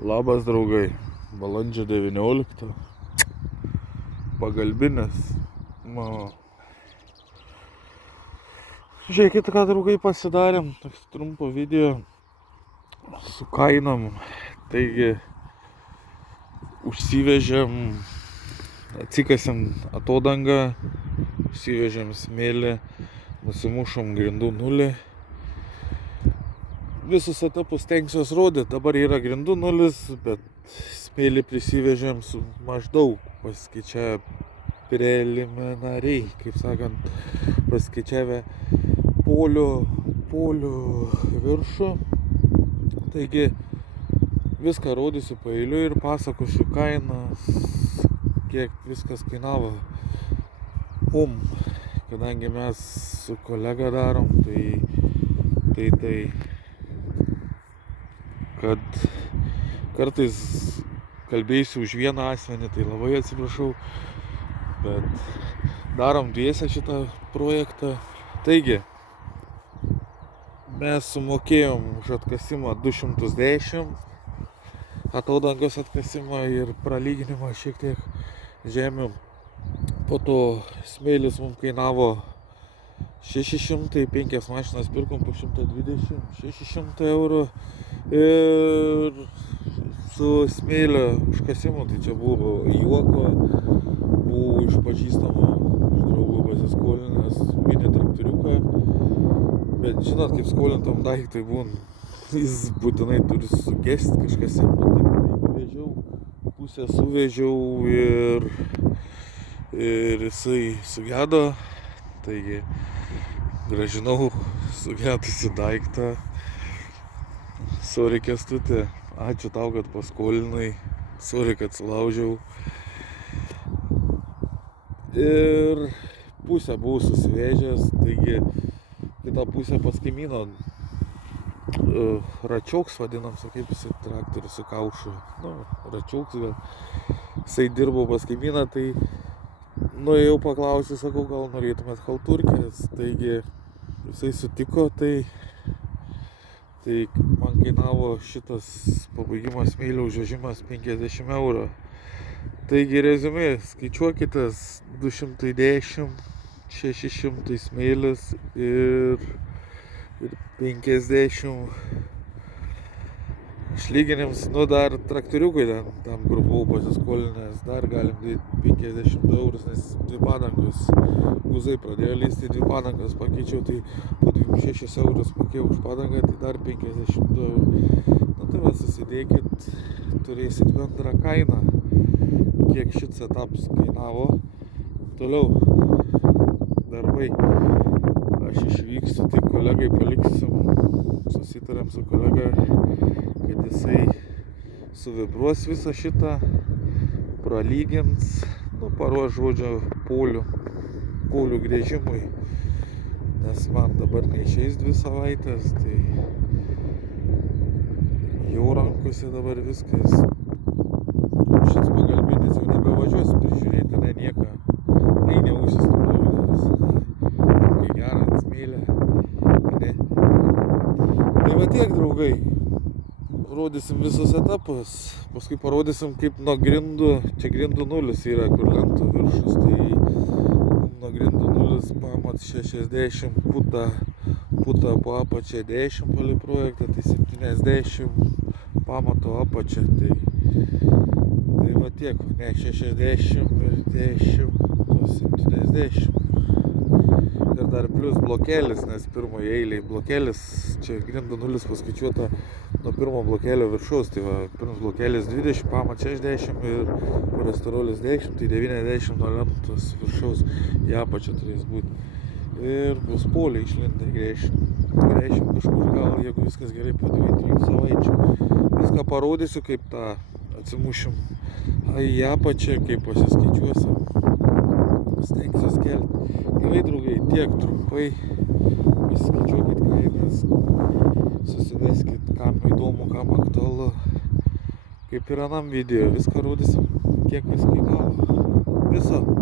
Labas draugai, balandžio 19, pagalbinės. Žiūrėkit, ką draugai pasidarėm, toks trumpo video su kainom. Taigi, užsivežėm, atsikasėm atodangą, užsivežėm smėlį, nusimušom grindų nulį. Visus etapus stengsiuos rodyti, dabar yra grindų nulis, bet smėlį prisivežėm su maždaug paskaičiavę preliminariai, kaip sakant, paskaičiavę polių viršų. Taigi viską rodysiu paeiliui ir pasakosiu kainas, kiek viskas kainavo mum, kadangi mes su kolega darom, tai kad kartais kalbėsiu už vieną asmenį, tai labai atsiprašau, bet darom dviese šitą projektą. Taigi, mes sumokėjom už atkasimą 210, atodangos atkasimą ir pralyginimą šiek tiek žemių. Po to smėlis mums kainavo 600, 5 mašinas pirkom po 120, 600 eurų. Ir su smėlio užkasimu, tai čia buvo juoko, buvau iš pažįstamo, iš draugo pasiskolinęs mini traktoriuką. Bet žinot, kaip skolintam daiktui būna, jis būtinai turi sugesti, kažkas jam nutinka. Vežiau, pusę suvežiau ir jisai sugedo. Taigi grąžinau sugedusi daiktą. Sorry, Kęstuti, ačiū tau, kad paskolinai, sorry, kad sulaužiau. Ir pusę buvau susivežęs, taigi kitą pusę pas kaimyno, Račioks vadinam, kaip jisai traktorius su kaušu, Račioks gal, jisai dirbo pas kaimyną, tai nuėjau paklausti, sakau, gal norėtumėt chalturkės, taigi jisai sutiko, tai man kainavo šitas pabaigimas smėlio užvežimas 50 eurų. Taigi reziumė, skaičiuokitės 210, 600 smėlis ir 50 išlyginims, dar traktoriukui tam, kur buvau pasiskolinęs, dar galim dėti 50 eurus, nes dvi padangos, guzai pradėjo lysti, dvi padangas pakeičiau, tai po 26 eurus pakėjau už padangą, tai dar 50 eurų. Tai va, susidėkit, turėsit bendrą kainą, kiek šits etapas kainavo. Toliau, darbai, aš išvykstu, tai kolegai paliksim, susitarėm su kolega, kad jisai suvibruos visą šitą, pralygins, paruoš žodžio polių grėžimui, nes man dabar neišeis 2 savaitės, tai jau rankose dabar viskas. Šis pagalbinis jau nebevažiuos prižiūrėti, nieką, neusis nuplaudęs, kai gerą ant smėlę, ne. Tai va tiek, draugai. Rodysim visus etapus, paskui parodysim kaip nuo grindų, čia grindų nulis yra, kur lentų viršus, tai nuo grindų nulis pamat 60, puta po apačią 10 palei projektą, tai 70 pamato apačią, tai va tiek, ne 60 ir 10, 70. Ir dar plus blokėlis, nes pirmoje eilėje blokėlis, čia grindų nulis paskaičiuota nuo pirmo blokelio viršaus, tai va, pirmas blokelis 20, pamat 60 ir paresterolis 10, tai 90 nuo lentos viršaus į apačią turės būti. Ir bus poliai išlindę, grėšim kažkur gal, jeigu viskas gerai, po 2-3 savaičių. Viską parodysiu, kaip tą atsimušim į apačią, kaip pasiskaičiuosim. Stengsiuos kelti. Gerai, draugai, tiek trumpai. Pasiskaičiuokit kainas. Susiveskit, kam įdomu, kam aktualu. Kaip ir anam video, viską rodysim, kiek kas kainavo. Viso.